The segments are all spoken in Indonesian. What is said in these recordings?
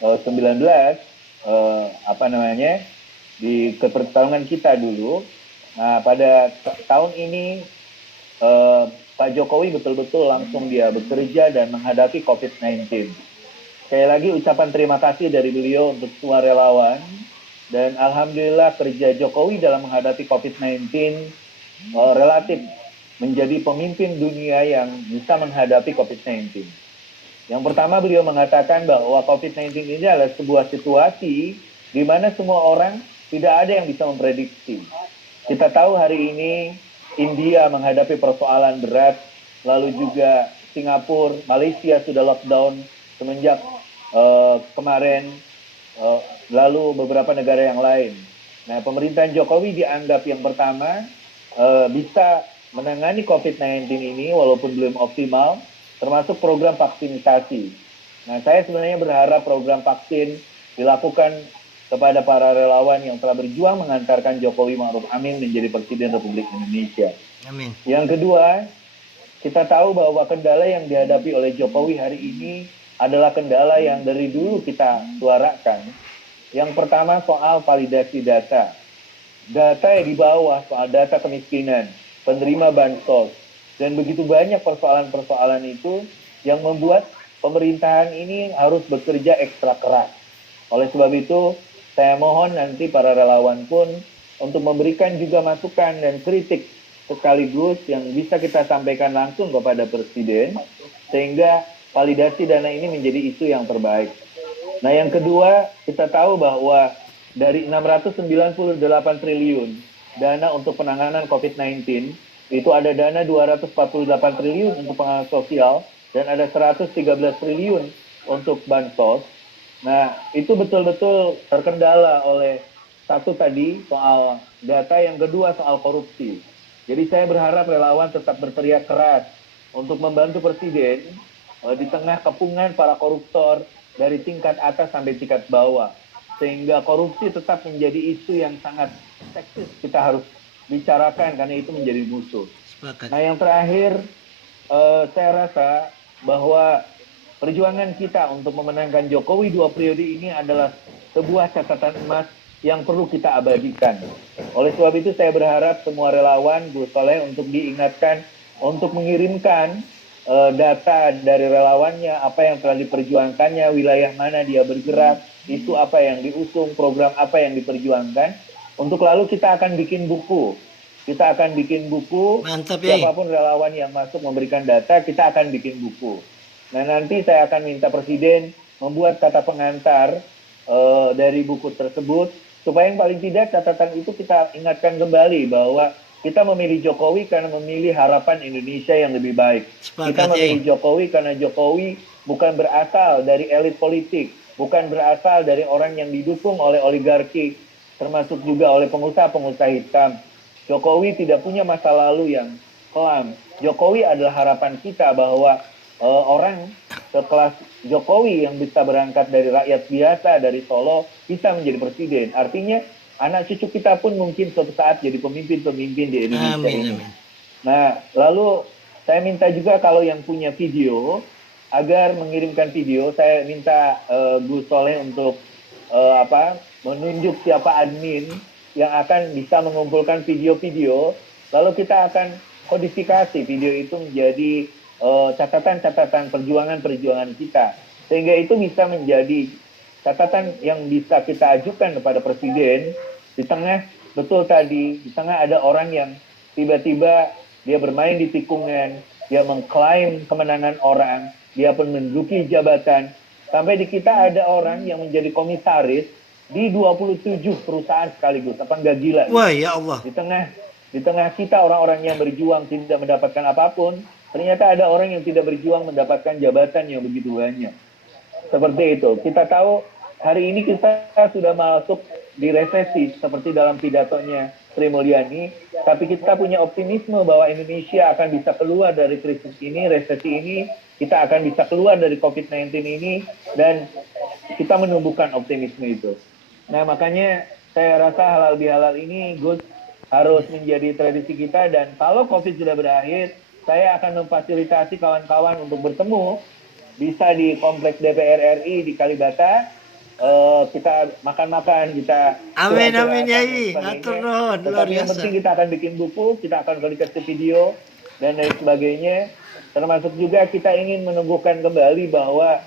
19 apa namanya di kepertarungan kita dulu. Nah, pada tahun ini eh, Pak Jokowi betul-betul langsung dia bekerja dan menghadapi COVID-19. Sekali lagi ucapan terima kasih dari beliau untuk semua relawan dan alhamdulillah kerja Jokowi dalam menghadapi COVID-19 relatif menjadi pemimpin dunia yang bisa menghadapi COVID-19. Yang pertama beliau mengatakan bahwa COVID-19 ini adalah sebuah situasi di mana semua orang tidak ada yang bisa memprediksi. Kita tahu hari ini India menghadapi persoalan berat, lalu juga Singapura, Malaysia sudah lockdown semenjak kemarin, lalu beberapa negara yang lain. Nah, pemerintahan Jokowi dianggap yang pertama bisa menangani COVID-19 ini walaupun belum optimal, termasuk program vaksinasi. Nah, saya sebenarnya berharap program vaksin dilakukan kepada para relawan yang telah berjuang mengantarkan Jokowi Ma'ruf Amin menjadi Presiden Republik Indonesia. Amin. Yang kedua, kita tahu bahwa kendala yang dihadapi oleh Jokowi hari ini adalah kendala yang dari dulu kita suarakan. Yang pertama soal validasi data. Data yang di bawah soal data kemiskinan, penerima bansos, dan begitu banyak persoalan-persoalan itu yang membuat pemerintahan ini harus bekerja ekstra keras. Oleh sebab itu, saya mohon nanti para relawan pun untuk memberikan juga masukan dan kritik sekaligus yang bisa kita sampaikan langsung kepada Presiden, sehingga validasi dana ini menjadi isu yang terbaik. Nah, yang kedua, kita tahu bahwa dari 698 triliun dana untuk penanganan COVID-19, itu ada dana 248 triliun untuk penanganan sosial, dan ada 113 triliun untuk bansos. Nah, itu betul-betul terkendala oleh satu tadi soal data, yang kedua soal korupsi. Jadi saya berharap relawan tetap berteriak keras untuk membantu Presiden di tengah kepungan para koruptor dari tingkat atas sampai tingkat bawah. Sehingga korupsi tetap menjadi isu yang sangat seksis kita harus bicarakan karena itu menjadi musuh. Sepakat. Nah, yang terakhir saya rasa bahwa perjuangan kita untuk memenangkan Jokowi 2 periode ini adalah sebuah catatan emas yang perlu kita abadikan. Oleh sebab itu saya berharap semua relawan Gus Soleh untuk diingatkan untuk mengirimkan data dari relawannya, apa yang telah diperjuangkannya, wilayah mana dia bergerak, isu apa yang diusung, program apa yang diperjuangkan. Untuk lalu kita akan bikin buku. Kita akan bikin buku. Mantap ya. Siapapun relawan yang masuk memberikan data, kita akan bikin buku. Nah, nanti saya akan minta Presiden membuat kata pengantar dari buku tersebut, supaya yang paling tidak catatan itu kita ingatkan kembali bahwa kita memilih Jokowi karena memilih harapan Indonesia yang lebih baik. Sepakat, kita memilih Jokowi karena Jokowi bukan berasal dari elit politik, bukan berasal dari orang yang didukung oleh oligarki, termasuk juga oleh pengusaha-pengusaha hitam. Jokowi tidak punya masa lalu yang kelam. Jokowi adalah harapan kita bahwa orang sekelas Jokowi yang bisa berangkat dari rakyat biasa dari Solo bisa menjadi presiden. Artinya anak cucu kita pun mungkin suatu saat jadi pemimpin-pemimpin di Indonesia ini. Amin. Nah, lalu saya minta juga kalau yang punya video agar mengirimkan video. Saya minta Gus Soleh untuk menunjuk siapa admin yang akan bisa mengumpulkan video-video. Lalu kita akan kodifikasi video itu menjadi catatan-catatan perjuangan-perjuangan kita, sehingga itu bisa menjadi catatan yang bisa kita ajukan kepada Presiden di tengah, betul tadi, di tengah ada orang yang tiba-tiba dia bermain di tikungan, dia mengklaim kemenangan orang, dia pun menduduki jabatan, sampai di kita ada orang yang menjadi komisaris di 27 perusahaan sekaligus. Apa enggak gila? Wah, ya Allah. Di tengah kita orang-orang yang berjuang tidak mendapatkan apapun, ternyata ada orang yang tidak berjuang mendapatkan jabatan yang begitu banyak. Seperti itu. Kita tahu hari ini kita sudah masuk di resesi seperti dalam pidatonya Sri Mulyani, tapi kita punya optimisme bahwa Indonesia akan bisa keluar dari krisis ini, resesi ini, kita akan bisa keluar dari COVID-19 ini, dan kita menumbuhkan optimisme itu. Nah, makanya saya rasa halal bihalal ini Gus harus menjadi tradisi kita, dan kalau COVID sudah berakhir, saya akan memfasilitasi kawan-kawan untuk bertemu, bisa di Kompleks DPR RI di Kalibata, kita makan-makan, kita Amin amin curhat-curhatan dan Yai, hatur sebagainya. nuhun, luar Tetapi yang biasa. penting kita akan bikin buku, kita akan berikan ke video dan lain sebagainya. Termasuk juga kita ingin menumbuhkan kembali bahwa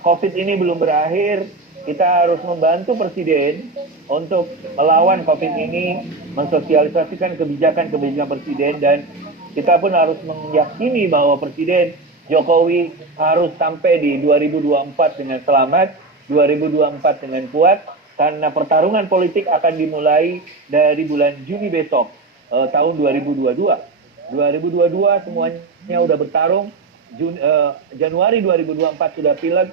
COVID ini belum berakhir. Kita harus membantu Presiden untuk melawan COVID ini, mensosialisasikan kebijakan-kebijakan Presiden, dan kita pun harus meyakini bahwa Presiden Jokowi harus sampai di 2024 dengan selamat, 2024 dengan kuat, karena pertarungan politik akan dimulai dari bulan Juni besok, tahun 2022. 2022 semuanya udah bertarung, Januari 2024 sudah pileg,